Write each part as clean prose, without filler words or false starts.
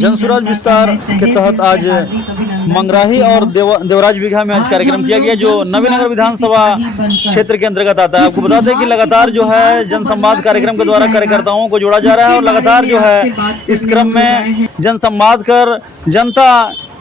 जनसुराज विस्तार के तहत आज मंगराही और देवराज बीघा में आज कार्यक्रम किया गया जो नवीनगर विधानसभा क्षेत्र के अंतर्गत आता है। आपको बताते हैं कि लगातार जो है जनसंवाद कार्यक्रम के द्वारा कार्यकर्ताओं को जोड़ा जा रहा है और लगातार जो है इस क्रम में जनसंवाद कर जनता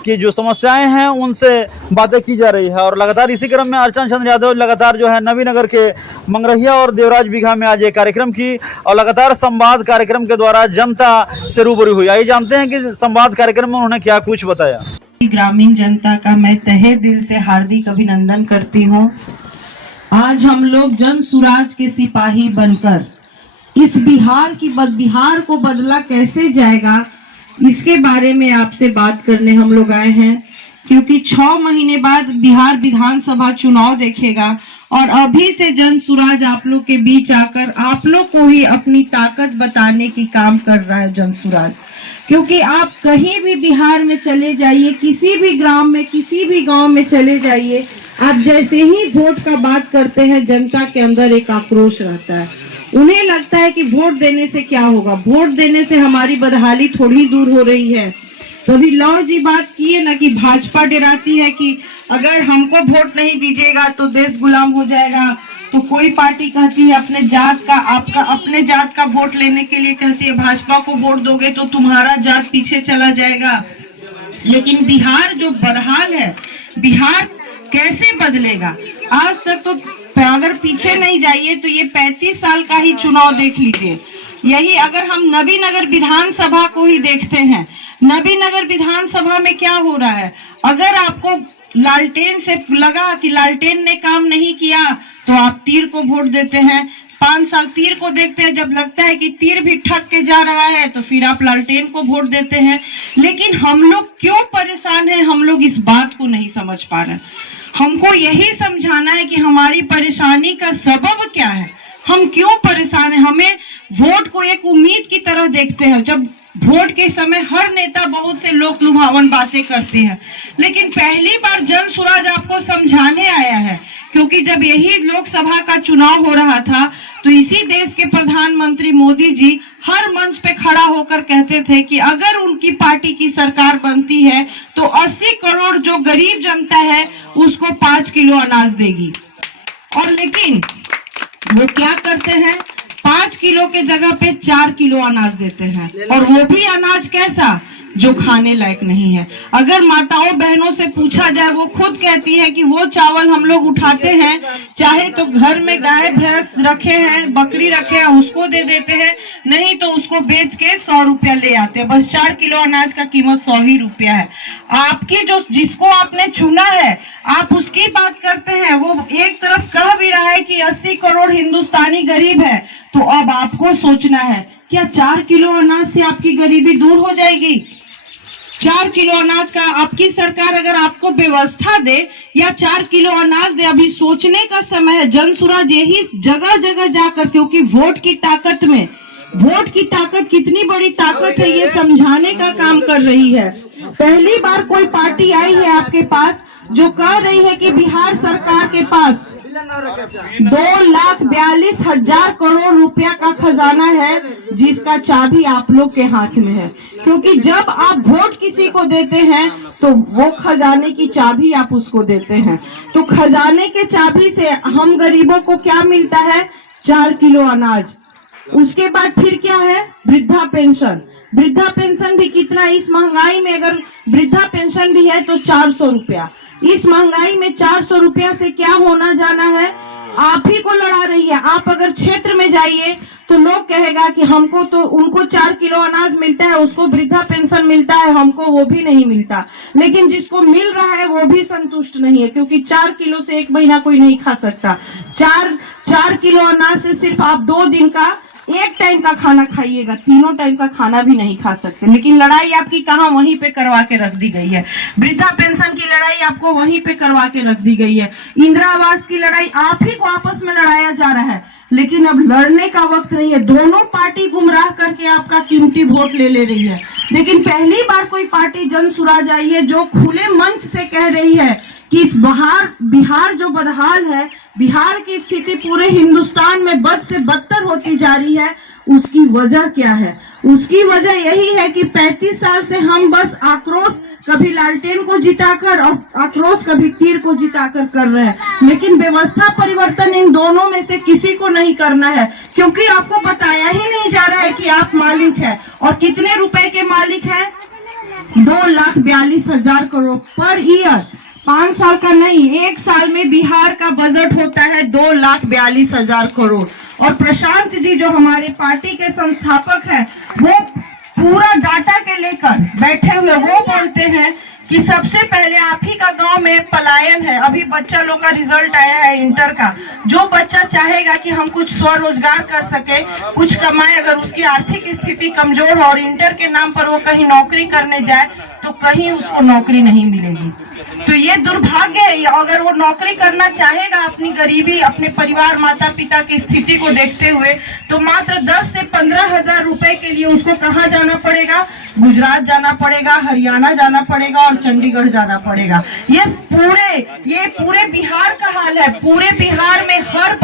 की जो समस्याएं हैं उनसे बातें की जा रही है। और लगातार इसी क्रम में अर्चना चंद्र यादव लगातार जो है नवीनगर के मंगरहिया और देवराज बीघा में आज ये कार्यक्रम की और लगातार संवाद कार्यक्रम के द्वारा जनता से रूबरू हुई। आइए जानते हैं कि संवाद कार्यक्रम में उन्होंने क्या कुछ बताया। ग्रामीण जनता का मैं तहे दिल से हार्दिक अभिनंदन करती हूँ। आज हम लोग जनसुराज के सिपाही बनकर इस बिहार को बदला कैसे जाएगा इसके बारे में आपसे बात करने हम लोग आए हैं, क्योंकि 6 महीने बाद बिहार विधानसभा चुनाव देखेगा और अभी से जनसुराज आप लोग के बीच आकर आप लोग को ही अपनी ताकत बताने की काम कर रहा है जनसुराज। क्योंकि आप कहीं भी बिहार में चले जाइए, किसी भी ग्राम में किसी भी गांव में चले जाइए, आप जैसे ही वोट का बात करते हैं जनता के अंदर एक आक्रोश रहता है। उन्हें लगता है कि वोट देने से क्या होगा, वोट देने से हमारी बदहाली थोड़ी दूर हो रही है। तभी लौ जी बात किए ना कि भाजपा डराती है कि अगर हमको वोट नहीं दीजिएगा तो देश गुलाम हो जाएगा। तो कोई पार्टी कहती है अपने जात का वोट लेने के लिए कहती है भाजपा को वोट दोगे तो तुम्हारा जात पीछे चला जाएगा। लेकिन बिहार जो बदहाल है, बिहार कैसे बदलेगा? आज तक तो अगर पीछे नहीं जाइए तो ये 35 साल का ही चुनाव देख लीजिए। यही अगर हम नवीनगर विधानसभा को ही देखते हैं, नवीनगर विधानसभा में क्या हो रहा है? अगर आपको लालटेन से लगा कि लालटेन ने काम नहीं किया तो आप तीर को वोट देते हैं। 5 साल तीर को देखते हैं, जब लगता है कि तीर भी ठग के जा रहा है तो फिर आप लालटेन को वोट देते हैं। लेकिन हम लोग क्यों परेशान हैं, हम लोग इस बात को नहीं समझ पा रहे हैं। हमको यही समझाना है कि हमारी परेशानी का सबब क्या है, हम क्यों परेशान हैं। हमें वोट को एक उम्मीद की तरह देखते हैं। जब वोट के समय हर नेता बहुत से लोक लुभावन बातें करती है, लेकिन पहली बार जनसुराज आपको समझाने आया है। क्योंकि जब यही लोकसभा का चुनाव हो रहा था तो इसी देश के प्रधानमंत्री मोदी जी हर मंच पे खड़ा होकर कहते थे कि अगर उनकी पार्टी की सरकार बनती है तो 80 करोड़ जो गरीब जनता है उसको 5 किलो अनाज देगी। और लेकिन वो क्या करते हैं, 5 किलो के जगह पे 4 किलो अनाज देते हैं, और वो भी अनाज कैसा, जो खाने लायक नहीं है। अगर माताओं बहनों से पूछा जाए, वो खुद कहती है कि वो चावल हम लोग उठाते हैं, चाहे तो घर में गाय भैंस रखे हैं, बकरी रखे हैं, उसको दे देते हैं, नहीं तो उसको बेच के 100 रुपया ले आते हैं। बस 4 किलो अनाज का कीमत 100 ही रुपया है। आपकी जो जिसको आपने चुना है आप उसकी बात करते हैं। वो एक तरफ कह भी रहा है कि 80 करोड़ हिंदुस्तानी गरीब है, तो अब आपको सोचना है क्या 4 किलो अनाज से आपकी गरीबी दूर हो जाएगी? 4 किलो अनाज का आपकी सरकार अगर आपको व्यवस्था दे या 4 किलो अनाज दे, अभी सोचने का समय है। जनसुराज यही जगह जगह जाकर, क्योंकि वोट की ताकत में, वोट की ताकत कितनी बड़ी ताकत है ये समझाने का काम कर रही है। पहली बार कोई पार्टी आई है आपके पास जो कह रही है कि बिहार सरकार के पास 2,42,000 करोड़ रुपया का खजाना है, जिसका चाबी आप लोग के हाथ में है। क्योंकि जब आप वोट किसी को देते हैं तो वो खजाने की चाबी आप उसको देते हैं। तो खजाने के चाबी से हम गरीबों को क्या मिलता है? 4 किलो अनाज। उसके बाद फिर क्या है? वृद्धा पेंशन। वृद्धा पेंशन भी कितना, इस महंगाई में अगर वृद्धा पेंशन भी है तो 400 रुपया। इस महंगाई में 400 रुपया से क्या होना जाना है? आप ही को लड़ा रही है। आप अगर क्षेत्र में जाइए तो लोग कहेगा कि हमको तो, उनको 4 किलो अनाज मिलता है, उसको वृद्धा पेंशन मिलता है, हमको वो भी नहीं मिलता। लेकिन जिसको मिल रहा है वो भी संतुष्ट नहीं है, क्योंकि 4 किलो से 1 महीना कोई नहीं खा सकता। 4 किलो अनाज से सिर्फ आप 2 दिन का 1 टाइम का खाना खाइएगा, 3 टाइम का खाना भी नहीं खा सकते। लेकिन लड़ाई आपकी कहाँ, वहीं पे करवा के रख दी गई है। वृद्धा पेंशन की लड़ाई आपको वहीं पे करवा के रख दी गई है। इंदिरा आवास की लड़ाई आप ही को आपस में लड़ाया जा रहा है। लेकिन अब लड़ने का वक्त नहीं है। दोनों पार्टी गुमराह करके आपका कीमती वोट ले रही है। लेकिन पहली बार कोई पार्टी जनसुराज आई है जो खुले मंच से कह रही है कि बिहार जो बदहाल है, बिहार की स्थिति पूरे हिंदुस्तान में बद से बदतर होती जा रही है, उसकी वजह क्या है? उसकी वजह यही है कि 35 साल से हम बस आक्रोश कभी लालटेन को जिताकर और आक्रोश कभी तीर को जिताकर कर रहे हैं, लेकिन व्यवस्था परिवर्तन इन दोनों में से किसी को नहीं करना है, क्योंकि आपको बताया ही नहीं जा रहा है कि आप मालिक हैं और कितने रुपए के मालिक हैं। 2,42,000 करोड़ पर ईयर। 5 साल का नहीं, 1 साल में बिहार का बजट होता है 2,42,000 करोड़। और प्रशांत जी जो हमारे पार्टी के संस्थापक हैं, वो पूरा डाटा के लेकर बैठे हुए वो बोलते हैं कि सबसे पहले आप ही का गांव में पलायन है। अभी बच्चा लोग का रिजल्ट आया है इंटर का। जो बच्चा चाहेगा कि हम कुछ स्वरोजगार कर सके, कुछ कमाए, अगर उसकी आर्थिक स्थिति कमजोर हो और इंटर के नाम पर वो कहीं नौकरी करने जाए तो कहीं उसको नौकरी नहीं मिलेगी। तो ये दुर्भाग्य है। अगर वो नौकरी करना चाहेगा अपनी गरीबी, अपने परिवार माता पिता की स्थिति को देखते हुए, तो मात्र 10 से 15,000 रुपए के लिए उसको कहाँ जाना पड़ेगा? गुजरात जाना पड़ेगा, हरियाणा जाना पड़ेगा और चंडीगढ़ जाना पड़ेगा। ये पूरे बिहार का हाल है। पूरे बिहार में हर